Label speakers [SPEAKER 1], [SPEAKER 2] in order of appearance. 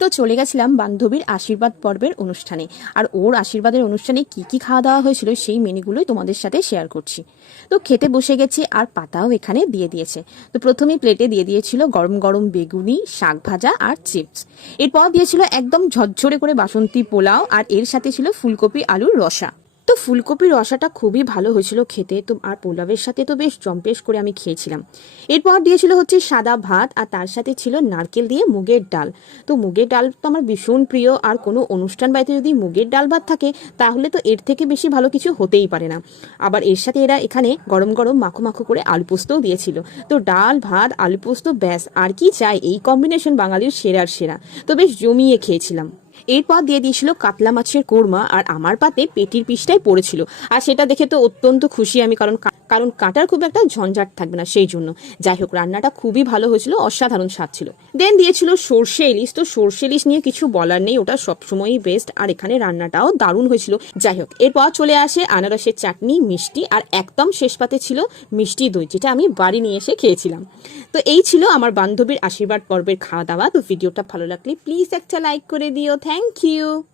[SPEAKER 1] তো চলে গেছিলাম বান্ধবীর আশীর্বাদ পর্বের অনুষ্ঠানে। আর ওর আশীর্বাদের অনুষ্ঠানে কি কি খাওয়া দাওয়া হয়েছিল সেই মেনুগুলোই তোমাদের সাথে শেয়ার করছি। তো খেতে বসে গেছি আর পাতাও এখানে দিয়ে দিয়েছে। তো প্রথমে প্লেটে দিয়ে দিয়েছিল গরম গরম বেগুনি, শাক ভাজা আর চিপস এরপর দিয়েছিল একদম ঝরঝরে করে বাসন্তী পোলাও আর এর সাথে ছিল ফুলকপি আলুর রসা। ফুলকপির রসাটা খুবই ভালো হয়েছিল খেতে, তো আর পোলাওয়ের সাথে তো বেশ জম্পেশ করে আমি খেয়েছিলাম। এরপর দিয়েছিল হচ্ছে সাদা ভাত আর তার সাথে ছিল নারকেল দিয়ে মুগের ডাল। তো মুগের ডাল তো আমার ভীষণ প্রিয়, আর কোনো অনুষ্ঠান বাড়িতে যদি মুগের ডাল ভাত থাকে, তাহলে তো এর থেকে বেশি ভালো কিছু হতেই পারে না। আবার এর সাথে এরা এখানে গরম গরম মাখো মাখো করে আলু পোস্তও দিয়েছিল। তো ডাল, ভাত, আলু পোস্ত, ব্যাস, আর কি চাই? এই কম্বিনেশন বাঙালির সেরার সেরা। তো বেশ জমিয়ে খেয়েছিলাম। এরপর দিয়ে দিয়েছিল কাতলা মাছের কোরমা আর আমার পাতে পেটির পিসটাই পড়েছিল। আর সেটা দেখে তো অত্যন্ত খুশি আমি, কারণ কারণ কাটার খুব একটা ঝঞ্ঝাট থাকবে না সেই জন্য। যাই হোক, রান্নাটা খুবই ভালো হয়েছিল, অসাধারণ স্বাদ ছিল। দেন দিয়েছিল সর্ষে ইলিশ। তো সর্ষে ইলিশ নিয়ে কিছু বলার নেই, ওটা সবসময়ই বেস্ট আর এখানে রান্নাটাও দারুণ হয়েছিল। যাই হোক, এরপর চলে আসে আনারসের চাটনি, মিষ্টি আর একদম শেষ পাতে ছিল মিষ্টি দই, যেটা আমি বাড়ি নিয়ে এসে খেয়েছিলাম। তো এই ছিল আমার বান্ধবীর আশীর্বাদ পর্বের খাওয়া দাওয়া তো ভিডিওটা ভালো লাগলে প্লিজ একটা লাইক করে দিও। Thank you